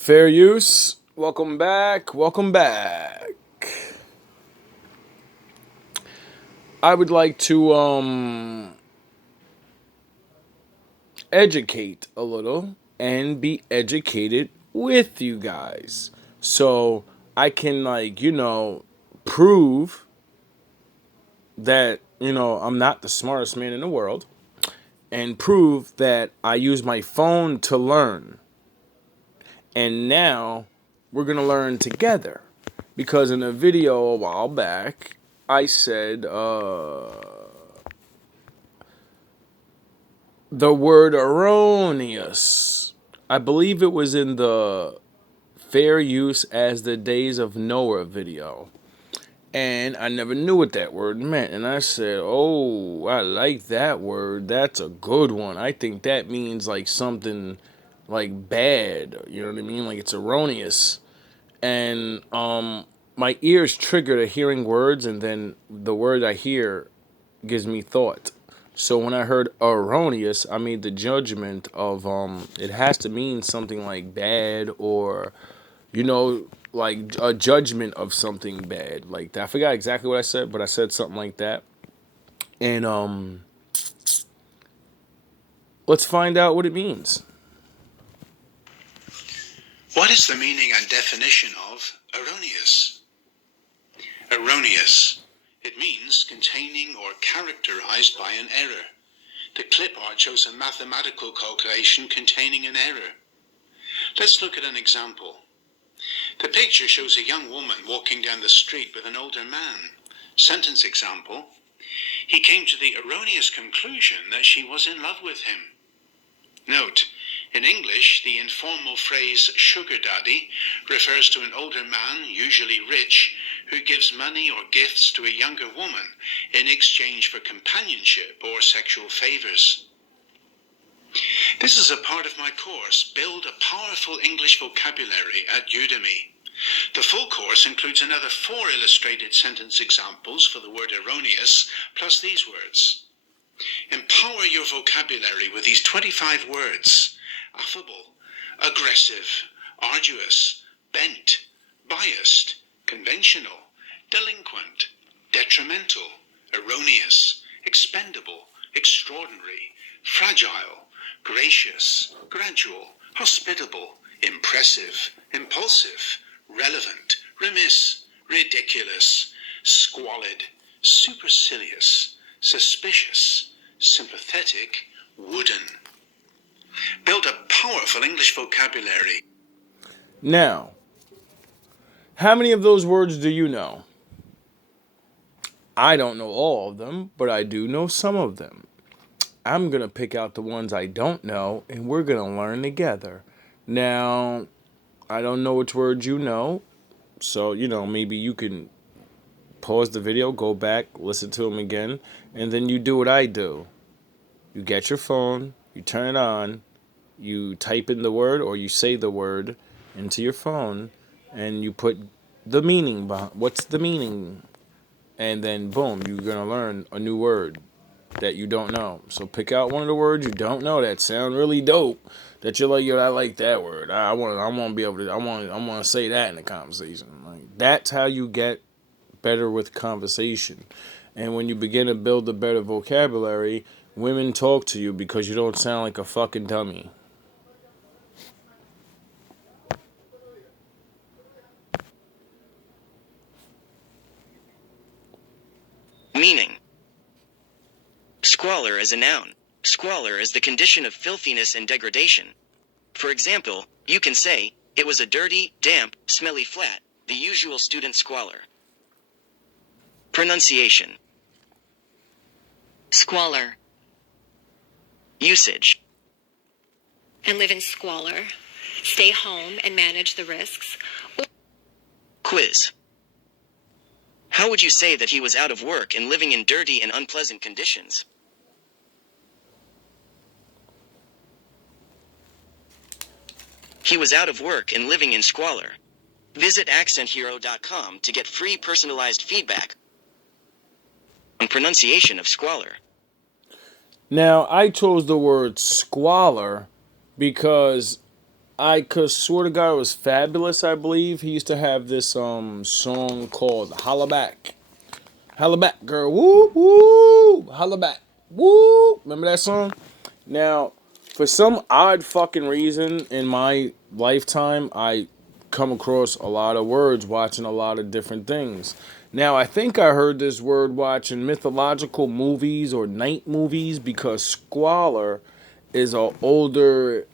Fair use. Welcome back. Welcome back. I would like to educate a little and be educated with you guys. So I can prove that, I'm not the smartest man in the world and prove that I use my phone to learn. And now we're going to learn together. Because in a video a while back, I said the word erroneous. I believe it was in the fair use as the days of Noah video. And I never knew what that word meant. And I said, oh, I like that word. That's a good one. I think that means like something like bad. You know what I mean? Like it's erroneous. And my ears trigger to hearing words, and then the word I hear gives me thought. So when I heard erroneous, I made the judgment of it has to mean something like bad, or like a judgment of something bad like that. I forgot exactly what I said, but I said something like that. And let's find out what it means. What is the meaning and definition of erroneous? Erroneous. It means containing or characterized by an error. The clip art shows a mathematical calculation containing an error. Let's look at an example. The picture shows a young woman walking down the street with an older man. Sentence example. He came to the erroneous conclusion that she was in love with him. Note, in English, the informal phrase sugar daddy refers to an older man, usually rich, who gives money or gifts to a younger woman in exchange for companionship or sexual favors. This is a part of my course, Build a Powerful English Vocabulary at Udemy. The full course includes another 4 illustrated sentence examples for the word erroneous, plus these words. Empower your vocabulary with these 25 words: affable, aggressive, arduous, bent, biased, conventional, delinquent, detrimental, erroneous, expendable, extraordinary, fragile, gracious, gradual, hospitable, impressive, impulsive, relevant, remiss, ridiculous, squalid, supercilious, suspicious, sympathetic, wooden. Build a powerful English vocabulary. Now, how many of those words do you know? I don't know all of them, but I do know some of them. I'm going to pick out the ones I don't know, and we're going to learn together. Now, I don't know which words you know, so, maybe you can pause the video, go back, listen to them again, and then you do what I do. You get your phone, you turn it on, you type in the word or you say the word into your phone, and you put the meaning behind what's the meaning, and then boom, you're going to learn a new word that you don't know. So pick out one of the words you don't know that sound really dope, that you're like, yo, I like that word. I want to be able to, I want to say that in a conversation. Like, that's how you get better with conversation. And when you begin to build a better vocabulary, women talk to you because you don't sound like a fucking dummy. Meaning. Squalor is a noun. Squalor is the condition of filthiness and degradation. For example, you can say, it was a dirty, damp, smelly flat, the usual student squalor. Pronunciation. Squalor. Usage. And live in squalor. Stay home and manage the risks. Quiz. How would you say that he was out of work and living in dirty and unpleasant conditions? He was out of work and living in squalor. Visit accenthero.com to get free personalized feedback on pronunciation of squalor. Now, I chose the word squalor because I could swear to God it was Fabulous, I believe. He used to have this song called Holla Back. Holla Back, girl. Woo, woo. Holla Back. Woo. Remember that song? Now, for some odd fucking reason in my lifetime, I come across a lot of words watching a lot of different things. Now, I think I heard this word watching mythological movies or night movies because squalor is an older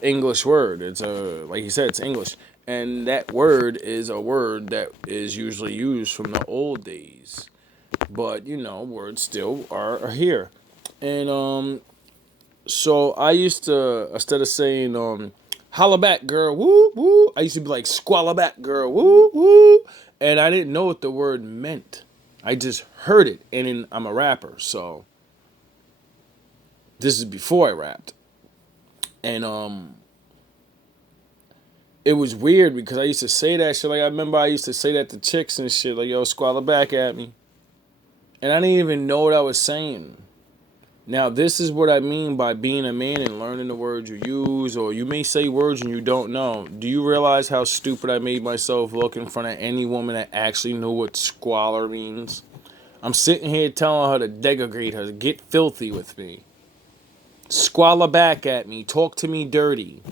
English word. It's like you said, it's English, and that word is a word that is usually used from the old days. But words still are here, and so I used to, instead of saying holla back girl, woo woo, I used to be like squalla back girl, woo woo, and I didn't know what the word meant. I just heard it, and then I'm a rapper, so this is before I rapped, and it was weird because I used to say that shit. Like I remember I used to say that to chicks and shit, like yo squalla back at me, and I didn't even know what I was saying. Now, this is what I mean by being a man and learning the words you use, or you may say words and you don't know. Do you realize how stupid I made myself look in front of any woman that actually knew what squalor means? I'm sitting here telling her to degradate her, get filthy with me. Squalor back at me, talk to me dirty.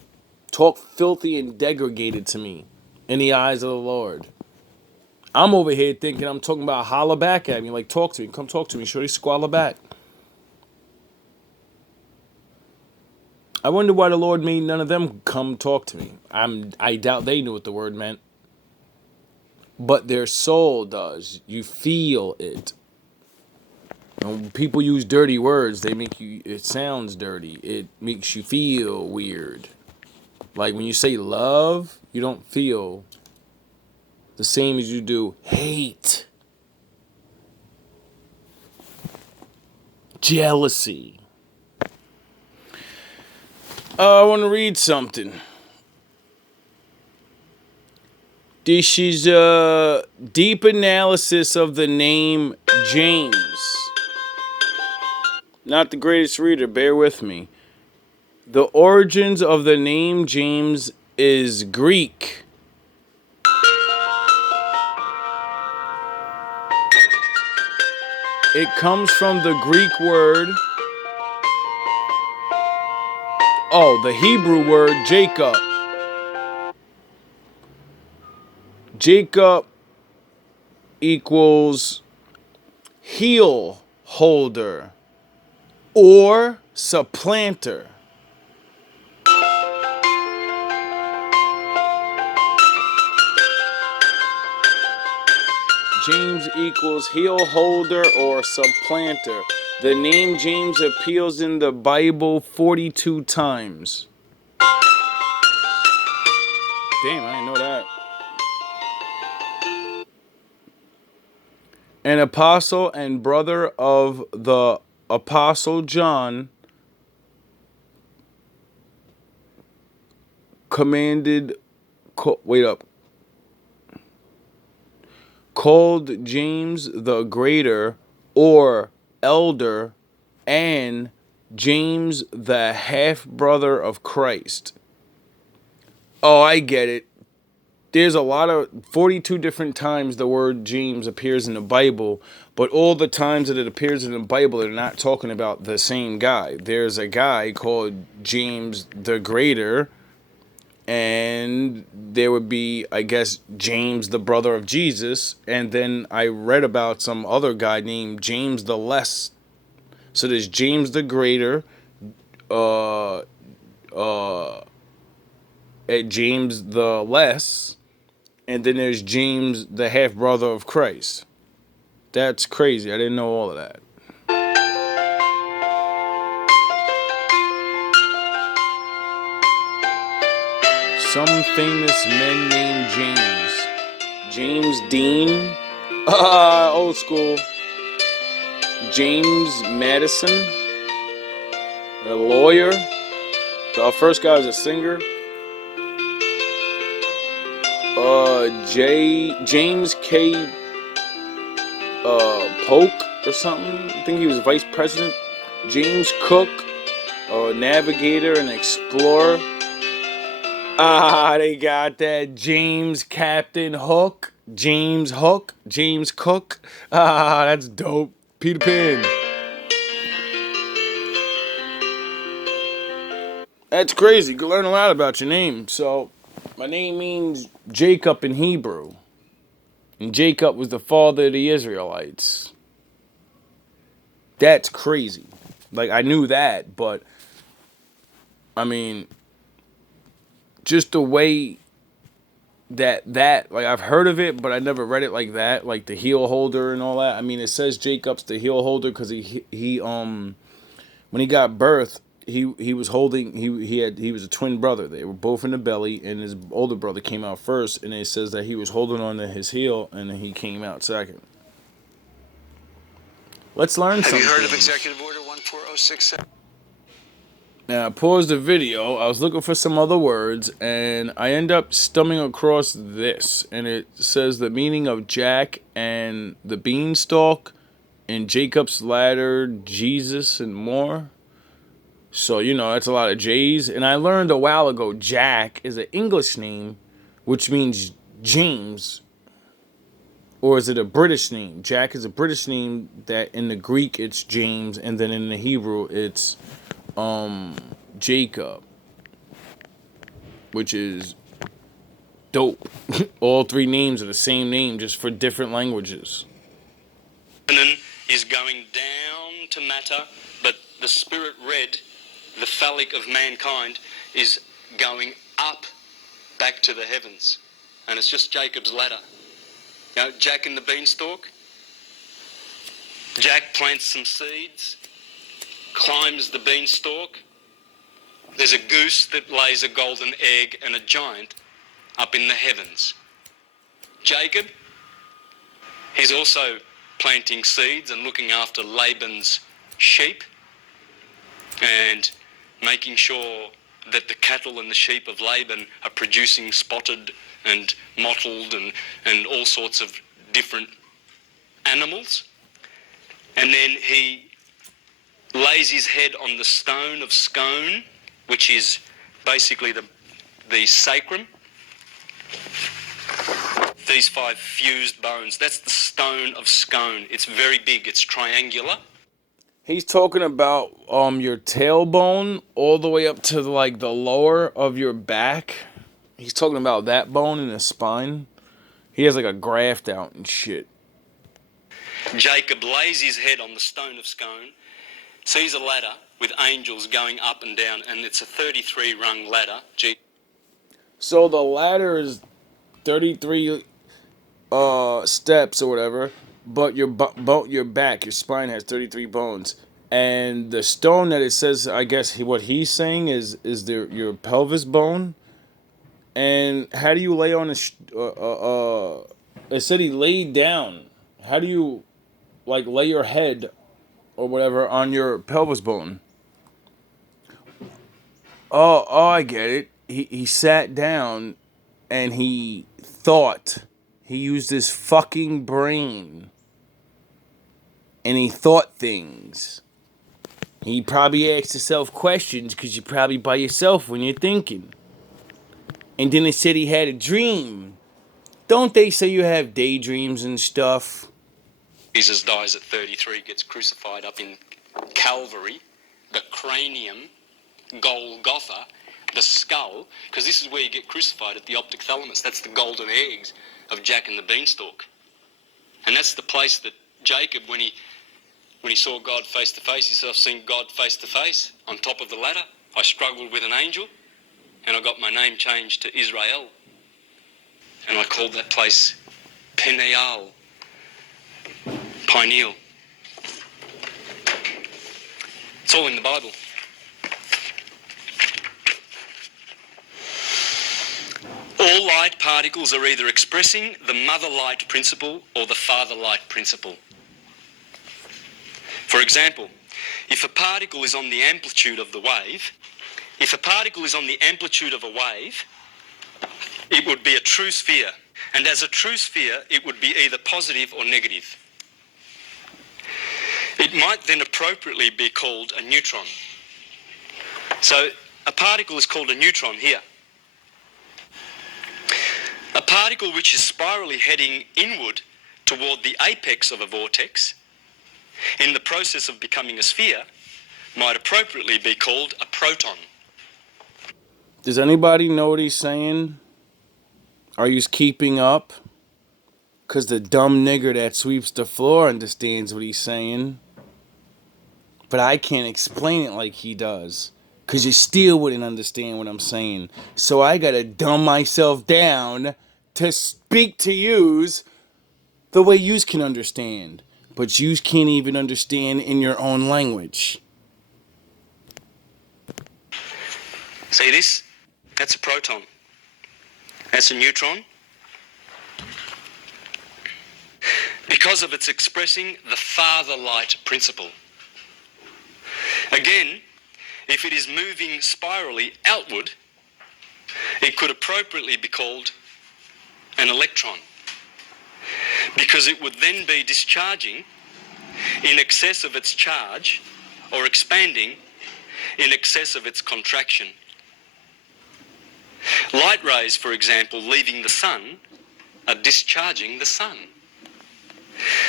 Talk filthy and degraded to me in the eyes of the Lord. I'm over here thinking I'm talking about holler back at me, like talk to me, come talk to me, shorty, squalor back. I wonder why the Lord made none of them come talk to me. I doubt they knew what the word meant. But their soul does. You feel it. When people use dirty words, it sounds dirty. It makes you feel weird. Like when you say love, you don't feel the same as you do hate, jealousy. I want to read something. This is a deep analysis of the name James. Not the greatest reader, bear with me. The origins of the name James is Greek. It comes from the Greek word, the Hebrew word Jacob. Jacob equals heel holder or supplanter. James equals heel holder or supplanter. The name James appears in the Bible 42 times. Damn, I didn't know that. An apostle and brother of the Apostle John, called James the Greater or Elder, and James the half brother of Christ. Oh, I get it. There's a lot of 42 different times the word James appears in the Bible, but all the times that it appears in the Bible, they're not talking about the same guy. There's a guy called James the Greater, and there would be, I guess, James the brother of Jesus, and then I read about some other guy named James the Less. So there's James the Greater, at James the Less, and then there's James the half brother of Christ. That's crazy. I didn't know all of that. Some famous men named James. James Dean. Old school. James Madison. A lawyer. The first guy was a singer. James K. Polk or something. I think he was vice president. James Cook, a navigator and explorer. Ah, they got that James Captain Hook, James Cook. Ah, that's dope. Peter Pan. That's crazy. You can learn a lot about your name. So, my name means Jacob in Hebrew. And Jacob was the father of the Israelites. That's crazy. Like, I knew that, but, I mean, just the way that like I've heard of it, but I never read it like that, like the heel holder and all that. I mean, it says Jacob's the heel holder because he when he got birth, he was holding he was a twin brother. They were both in the belly, and his older brother came out first, and it says that he was holding on to his heel, and then he came out second. Let's learn something. Have you heard of Executive Order 14067? Now I paused the video. I was looking for some other words, and I end up stumbling across this, and it says the meaning of Jack and the beanstalk, and Jacob's ladder, Jesus, and more. So that's a lot of J's. And I learned a while ago Jack is an English name, which means James, or is it a British name? Jack is a British name that in the Greek it's James, and then in the Hebrew it's Jacob, which is dope. All three names are the same name, just for different languages. Is going down to matter, but the spirit red, the phallic of mankind, is going up back to the heavens. And it's just Jacob's ladder. Jack in the beanstalk. Jack plants some seeds, climbs the beanstalk. There's a goose that lays a golden egg and a giant up in the heavens. Jacob, he's also planting seeds and looking after Laban's sheep and making sure that the cattle and the sheep of Laban are producing spotted and mottled and all sorts of different animals. And then he lays his head on the stone of scone, which is basically the sacrum. These 5 fused bones, that's the stone of scone. It's very big, it's triangular. He's talking about your tailbone all the way up to like the lower of your back. He's talking about that bone in the spine. He has like a graft out and shit. Jacob lays his head on the stone of scone, sees a ladder with angels going up and down, and it's a 33-rung ladder. So the ladder is 33 steps or whatever, but your back, your spine has 33 bones. And the stone that it says, I guess what he's saying is your pelvis bone. And how do you lay on it said he laid down. How do you like lay your head or whatever on your pelvis bone? Oh, I get it. He sat down and he thought. He used his fucking brain. And he thought things. He probably asked himself questions because you're probably by yourself when you're thinking. And then it said he had a dream. Don't they say you have daydreams and stuff? Jesus dies at 33, gets crucified up in Calvary, the cranium, Golgotha, the skull, because this is where you get crucified, at the optic thalamus. That's the golden eggs of Jack and the beanstalk. And that's the place that Jacob, when he saw God face to face, he said, I've seen God face to face on top of the ladder. I struggled with an angel, and I got my name changed to Israel. And I called that place Peniel, pineal. It's all in the Bible. All light particles are either expressing the mother light principle or the father light principle. For example, if a particle is on the amplitude of the wave, it would be a true sphere. And as a true sphere, it would be either positive or negative. It might then appropriately be called a neutron. So a particle is called a neutron here. particle which is spirally heading inward toward the apex of a vortex, in the process of becoming a sphere, might appropriately be called a proton. Does anybody know what he's saying? Are you keeping up? Because the dumb nigger that sweeps the floor understands what he's saying. But I can't explain it like he does. Because you still wouldn't understand what I'm saying. So I gotta dumb myself down to speak to yous the way yous can understand. But yous can't even understand in your own language. See this? That's a proton. That's a neutron. Because of its expressing the father light principle. Again, if it is moving spirally outward, it could appropriately be called an electron, because it would then be discharging in excess of its charge or expanding in excess of its contraction. Light rays, for example, leaving the sun are discharging the sun.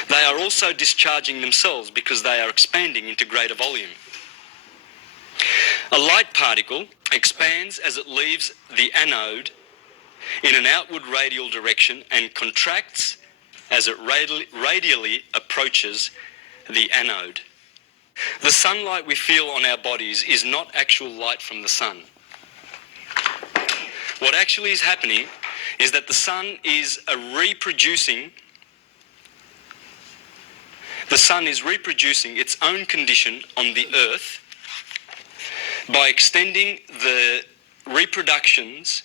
They are also discharging themselves because they are expanding into greater volume. A light particle expands as it leaves the anode in an outward radial direction and contracts as it radially approaches the anode. The sunlight we feel on our bodies is not actual light from the sun. What actually is happening is that the sun is reproducing its own condition on the earth by extending the reproductions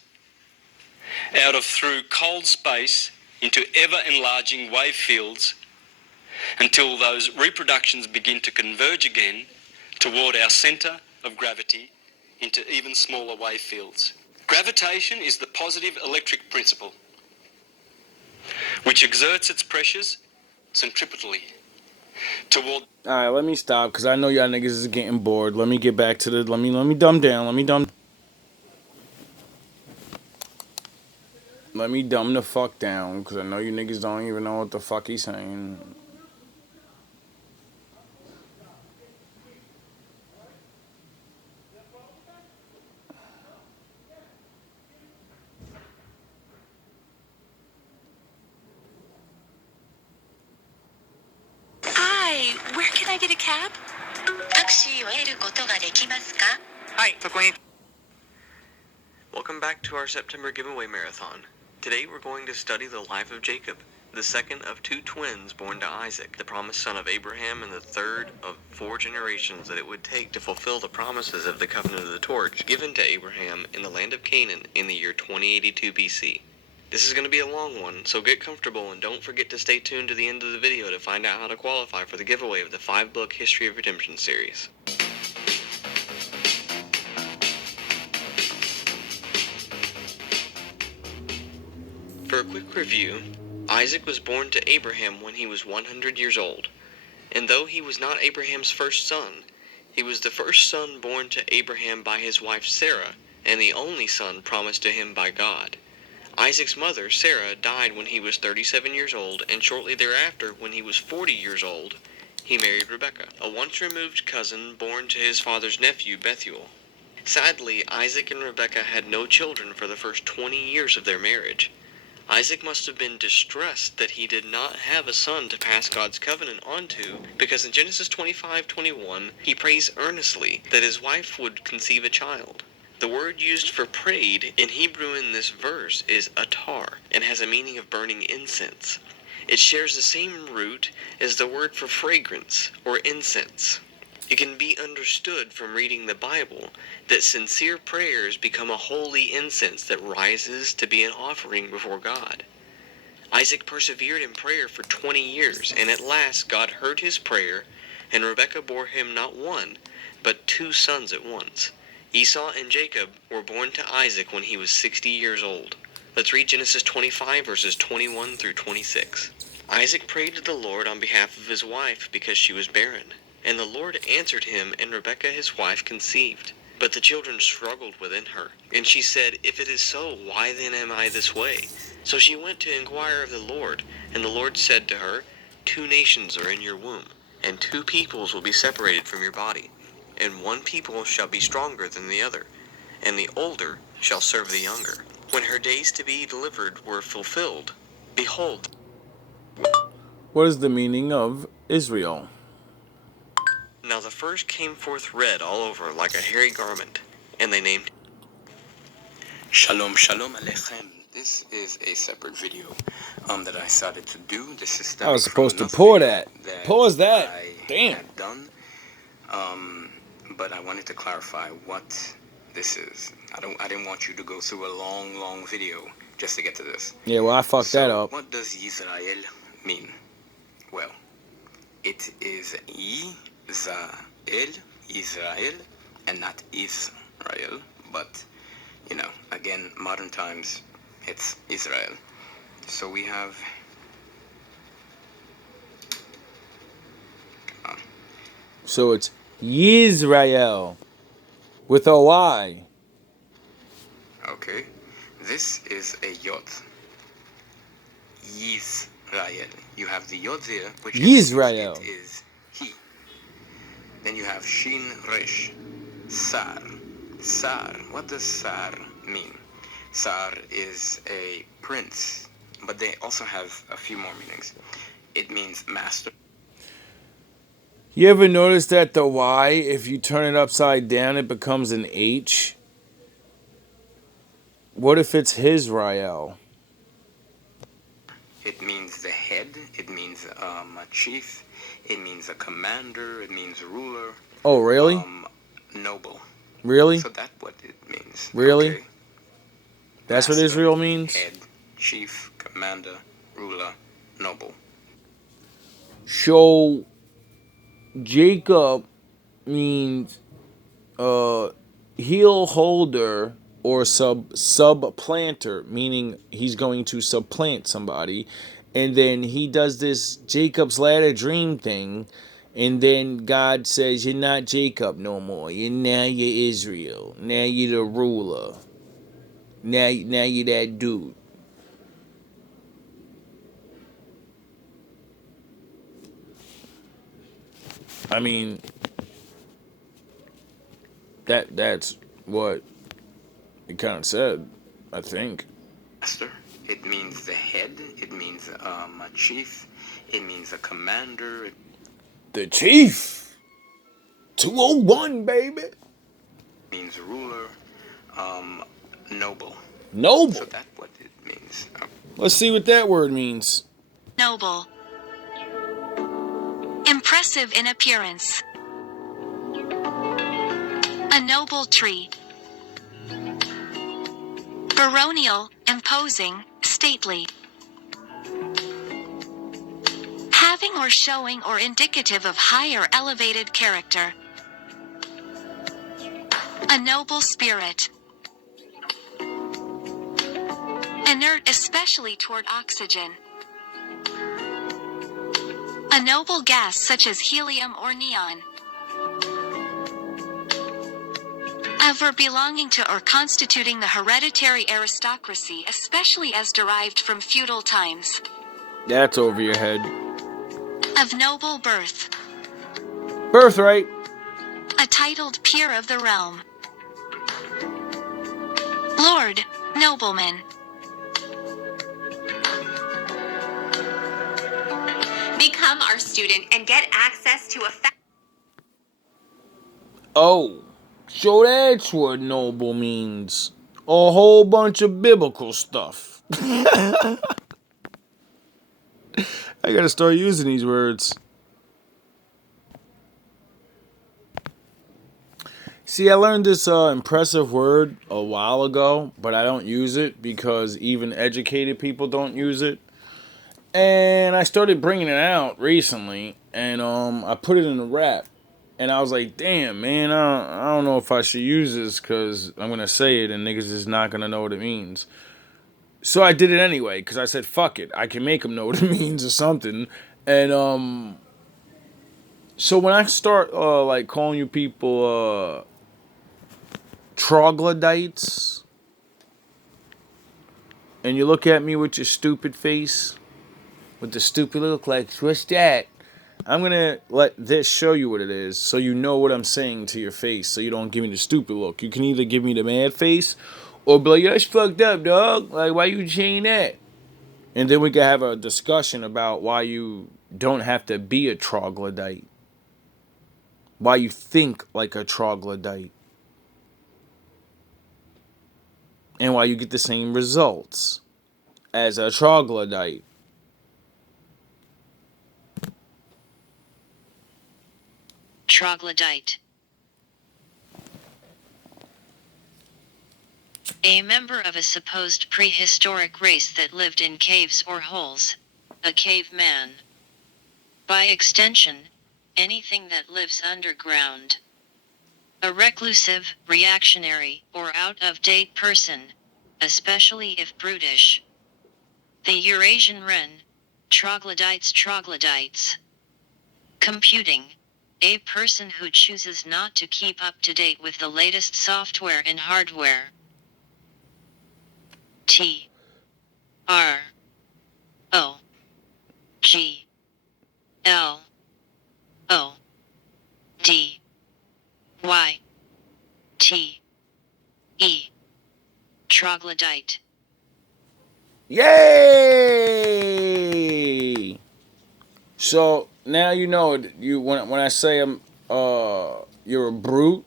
out of through cold space into ever-enlarging wave fields until those reproductions begin to converge again toward our centre of gravity into even smaller wave fields. Gravitation is the positive electric principle which exerts its pressures centripetally toward... Alright, let me stop because I know y'all niggas is getting bored. Let me get back to the... Let me dumb down. Let me dumb the fuck down because I know you niggas don't even know what the fuck he's saying. Hi, where can I get a cab? タクシーを得ることができますか? Welcome back to our September giveaway marathon. Today we're going to study the life of Jacob, the second of two twins born to Isaac, the promised son of Abraham and the third of 4 generations that it would take to fulfill the promises of the covenant of the torch given to Abraham in the land of Canaan in the year 2082 BC. This is going to be a long one, so get comfortable and don't forget to stay tuned to the end of the video to find out how to qualify for the giveaway of the 5-book History of Redemption series. For a quick review, Isaac was born to Abraham when he was 100 years old, and though he was not Abraham's first son, he was the first son born to Abraham by his wife Sarah, and the only son promised to him by God. Isaac's mother, Sarah, died when he was 37 years old, and shortly thereafter, when he was 40 years old, he married Rebekah, a once-removed cousin born to his father's nephew, Bethuel. Sadly, Isaac and Rebekah had no children for the first 20 years of their marriage. Isaac must have been distressed that he did not have a son to pass God's covenant on to, because in Genesis 25:21, he prays earnestly that his wife would conceive a child. The word used for prayed in Hebrew in this verse is atar, and has a meaning of burning incense. It shares the same root as the word for fragrance, or incense. It can be understood from reading the Bible that sincere prayers become a holy incense that rises to be an offering before God. Isaac persevered in prayer for 20 years, and at last God heard his prayer, and Rebekah bore him not one, but 2 sons at once. Esau and Jacob were born to Isaac when he was 60 years old. Let's read Genesis 25 verses 21 through 26. Isaac prayed to the Lord on behalf of his wife because she was barren. And the Lord answered him, and Rebekah his wife conceived. But the children struggled within her, and she said, If it is so, why then am I this way? So she went to inquire of the Lord, and the Lord said to her, 2 nations are in your womb, and 2 peoples will be separated from your body, and one people shall be stronger than the other, and the older shall serve the younger. When her days to be delivered were fulfilled, behold. What is the meaning of Israel? Now the first came forth red all over like a hairy garment, and they named. Shalom, shalom aleichem. This is a separate video that I decided to do. This is I was stemming supposed to from pour another that. video Pause that. I Damn. had done. But I wanted to clarify what this is. I didn't want you to go through a long video just to get to this. Yeah, well, I fucked that up. What does Yisrael mean? Well, it is Israel, and not Israel, but you know, again, modern times, it's Israel. So we have, So it's Yisrael with a Y. okay, this is a Yod. Yisrael. You have the Yod there, which Yisrael. it is he. Then you have Shin Resh, Sar. Sar. What does Sar mean? Sar is a prince, but they also have a few more meanings. It means master. You ever notice that the Y, if you turn it upside down, it becomes an H? What if it's Hisrael? It means the head. It means a chief. It means a commander. It means ruler. Oh, really? Noble. Really? So that's what it means. Really? Okay. That's Master, what Israel means? Head, chief, commander, ruler, noble. So Jacob means heel holder or supplanter, meaning he's going to supplant somebody. And then he does this Jacob's ladder dream thing. And then God says, you're not Jacob no more. You're Israel. Now you're the ruler. Now you're that dude. I mean, that's what it kind of said, I think. Master. It means the head. It means a chief. It means a commander. The chief. 201, baby. It means ruler. Noble. Noble. So that's what it means. Let's see what that word means. Noble. Impressive in appearance. A noble tree. Baronial, imposing, stately. Having or showing or indicative of high or elevated character. A noble spirit. Inert especially toward oxygen. A noble gas such as helium or neon. Ever belonging to or constituting the hereditary aristocracy, especially as derived from feudal times. That's over your head. Of noble birth. Birthright. A titled peer of the realm. Lord, nobleman. Become our student and get access to a Oh, so that's what noble means. A whole bunch of biblical stuff. I gotta start using these words. See, I learned this impressive word a while ago, but I don't use it because even educated people don't use it. And I started bringing it out recently, and I put it in a rap. And I was like, damn, man, I don't know if I should use this because I'm going to say it and niggas is not going to know what it means. So I did it anyway because I said, fuck it. I can make them know what it means or something. And so when I start like calling you people troglodytes, and you look at me with your stupid face, with the stupid look like, what's that? I'm gonna let this show you what it is, so you know what I'm saying to your face, so you don't give me the stupid look. You can either give me the mad face, or be like, that's fucked up, dog. Like, why you saying that? And then we can have a discussion about why you don't have to be a troglodyte. Why you think like a troglodyte. And why you get the same results as a troglodyte. Troglodyte. A member of a supposed prehistoric race that lived in caves or holes. A caveman. By extension, anything that lives underground. A reclusive, reactionary, or out-of-date person, especially if brutish. The Eurasian wren. Troglodytes. Computing. A person who chooses not to keep up to date with the latest software and hardware. T R O G L O D Y T E. Troglodyte. Yay! So now you know it. You when I say you're a brute,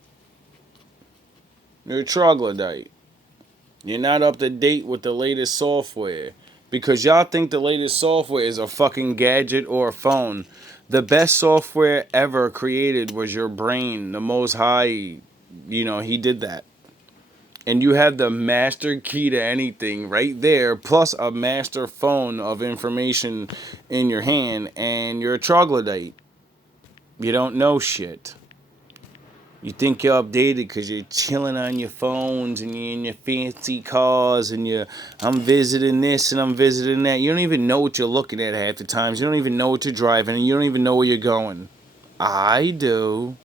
you're a troglodyte. You're not up to date with the latest software. Because y'all think the latest software is a fucking gadget or a phone. The best software ever created was your brain. The Most High, he did that. And you have the master key to anything right there, plus a master phone of information in your hand, and you're a troglodyte. You don't know shit. You think you're updated because you're chilling on your phones and you're in your fancy cars and I'm visiting this and I'm visiting that. You don't even know what you're looking at half the times. You don't even know what you're driving and you don't even know where you're going. I do.